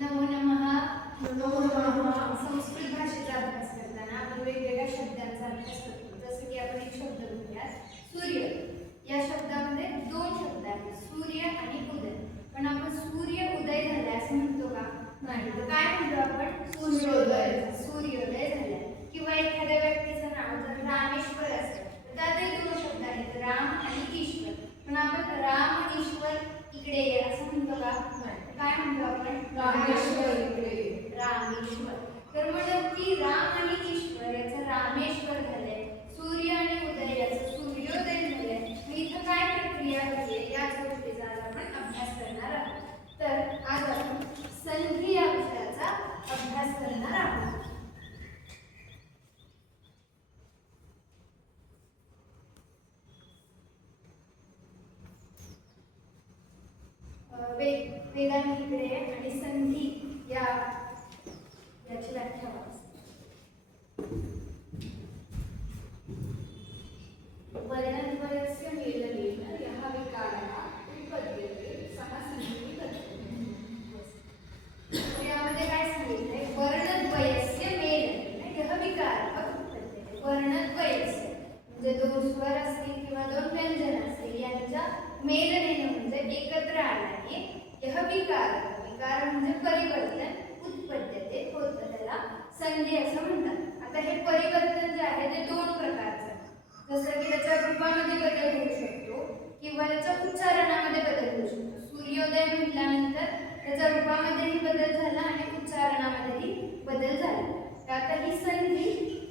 नमो नमः. नमो नमः. संस्कृत भाषेचा अभ्यास करताना आपण वेगवेगळ्या शब्दांचा अभ्यास करतो. जसं की आपण एक शब्द घेऊया, सूर्य. या शब्दामध्ये दोन शब्द आहेत, सूर्य आणि उदय. पण आपण सूर्य उदय झालाय असं म्हणतो का? नाही. तर काय म्हणतो आपण? सूर्योदय. सूर्योदय झालाय. किंवा एखाद्या व्यक्तीचं नाव जर रामेश्वर असेल तर त्यातही दोन शब्द आहेत, राम आणि ईश्वर. पण आपण राम ईश्वर इकडे ये असं म्हणतो का? नाही. काय म्हणतो आपण? रामेश्वर इकडे. रामेश्वर. तर म्हणून की राम आणि ईश्वर याचं रामेश्वर झालंय, सूर्य आणि उदय याचं सूर्योदय झालंय. मग इथं काय प्रक्रिया होते याच गोष्टीचा आज आपण अभ्यास करणार आहोत. तर आज आपण संधी या विषयाचा अभ्यास करणार आहोत. वेदांत इकडे आणि संधी याची व्याख्या वाच. वर्णद्वयस्य मेलनेन यः विकारः उत्पद्यते सः सन्धिः कथ्यते. यामध्ये काय सांगितलंय? वर्णद्वयस्य मेलनेन यः विकारः उत्पद्यते. वर्णद्वयस्य म्हणजे दोन स्वर असतील किंवा दोन व्यंजन असतील यांच्या मेलनेन म्हणजे एकत्र आल्याने यः विकार म्हणजे परिवर्तन उत्पद्यते होतं, त्याला संधी असं म्हणतात. आता हे परिवर्तन जे आहे ते दोन प्रकारचं आहे. जसं की त्याच्या रूपामध्ये बदल होऊ शकतो किंवा त्याच्या उच्चारणामध्ये बदल होऊ शकतो. सूर्योदय म्हटल्यानंतर त्याच्या रूपामध्येही बदल झाला आणि उच्चारणामध्येही बदल झाला. तर आता ही संधी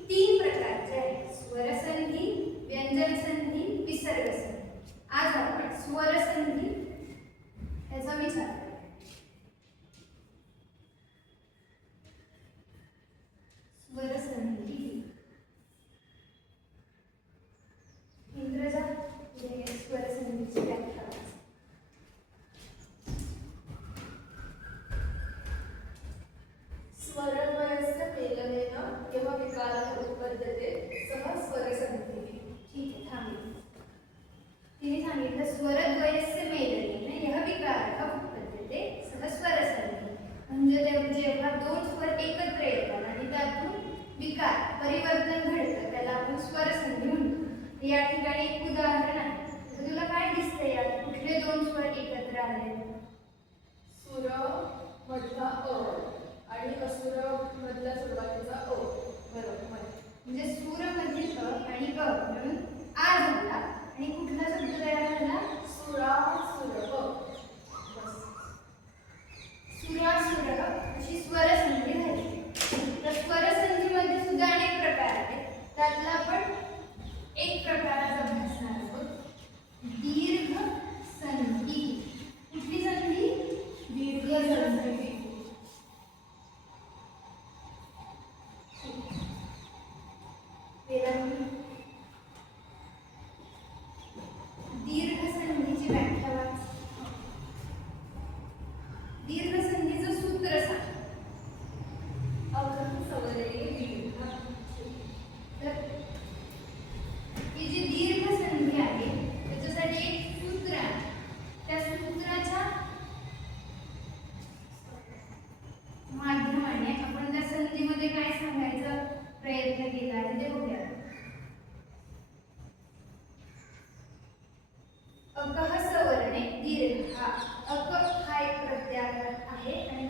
तीन प्रकारची आहे, स्वर संधी, व्यंजन संधी, विसर्ग संधी. आज आपण स्वर संधी याचा विचार करू. स्वर संधी इंद्रजा स्वर संधीची व्याख्या वाच. स्वरद्वयस्य मेलनेन यः विकारः उत्पद्यते सः स्वरसन्धिः. ठीक आहे, थांबा. तिने सांगितलं स्वरद्वयस्य मेलनेन यः विकारः उत्पद्यते सः स्वरसन्धिः. म्हणजे जेव्हा दोन स्वर एकत्र येतात आणि त्यातून विकार परिवर्तन घडतं त्याला आपण स्वरसंधी म्हणतो. या ठिकाणी एक उदाहरण आहे. तर तुला काय दिसतंय यात? कुठले दोन स्वर एकत्र आले? सुर मधला अ आणि असुर मधला सुरुवातीचा अ. बरोबर. म्हणजे सूर मधील अ आणि अ म्हणून आ झाला आणि कुठला शब्द तयार झाला? सुरा सुर अ. बस. सुरासुर अशी स्वरसंधी झाली. तर स्वरसंधीमध्ये सुद्धा अनेक प्रकार आहेत. त्यातला आपण एक प्रकाराचा अभ्यासणार आहोत, दीर्घ संधी. कुठली संधी? दीर्घ संधी. दीर्घ संधीची व्याख्या वाच. दीर्घ संधीचं सूत्र सांग. अकं सवरे दीर्घ. तर ही जी दीर्घ संधी आहे त्याच्यासाठी एक सूत्र आहे. त्या सूत्राच्या माध्यमाने आपण त्या संधीमध्ये काय सांगायचा प्रयत्न केला आहे ते बघूया. अकः सवर्णे दीर्घ. अक हा एक प्रत्याहार आहे आणि